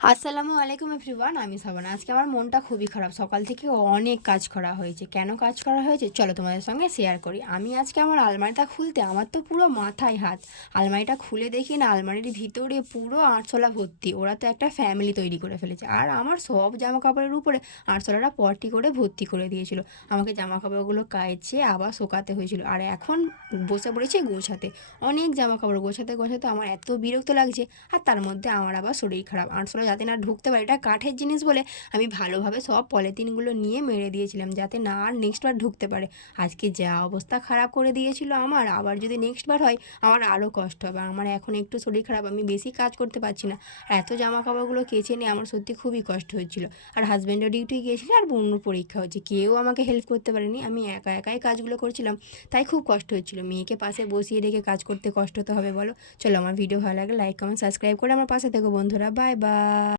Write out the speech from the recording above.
আসসালামু আলাইকুম এভরিওয়ান, আমি সাবানা। আজকে আমার মনটা খুবই খারাপ। সকাল থেকে অনেক কাজ করা হয়েছে। কেন কাজ করা হয়েছে চলো তোমাদের সঙ্গে শেয়ার করি। আমি আজকে আমার আলমারিটা খুলতে আমার তো পুরো মাথায় হাত। আলমারিটা খুলে দেখি না, আলমারির ভিতরে পুরো আরশোলা ভর্তি। ওরা তো একটা ফ্যামিলি তৈরি করে ফেলেছে। আর আমার সব জামা কাপড়ের উপরে আরশোলাটা পটি করে ভর্তি করে দিয়েছিল। আমাকে জামা কাপড়গুলো কাচে আবার শোকাতে হয়েছিল। আর এখন বসে পড়েছে গোছাতে। অনেক জামা কাপড় গোছাতে গোছাতে আমার এত বিরক্ত লাগছে। আর তার মধ্যে আমার আবার শরীর খারাপ, আরশোলা যাতে না ঢুকতে পারে। এটা কাঠের জিনিস বলে আমি ভালোভাবে সব পলিথিনগুলো নিয়ে মেরে দিয়েছিলাম যাতে না আর নেক্সট বার ঢুকতে পারে। আজকে যা অবস্থা খারাপ করে দিয়েছিল আমার, আবার যদি নেক্সট বার হয় আমার আরও কষ্ট হবে। আমার এখন একটু শরীর খারাপ, আমি বেশি কাজ করতে পারছি না। আর এত জামা কাপড়গুলো কেচে নিয়ে আমার সত্যি খুবই কষ্ট হচ্ছিল। আর হাজব্যান্ডও ডিউটি গিয়েছিল আর বোনের পরীক্ষা হচ্ছে, কেউ আমাকে হেল্প করতে পারেনি, আমি একা একাই কাজগুলো করছিলাম। তাই খুব কষ্ট হচ্ছিল। মেয়েকে পাশে বসিয়ে রেখে কাজ করতে কষ্ট তো হবে বলো। চলো, আমার ভিডিও ভালো লাগে লাইক কমেন্ট সাবস্ক্রাইব করে আমার পাশে থেকো বন্ধুরা। Bye bye.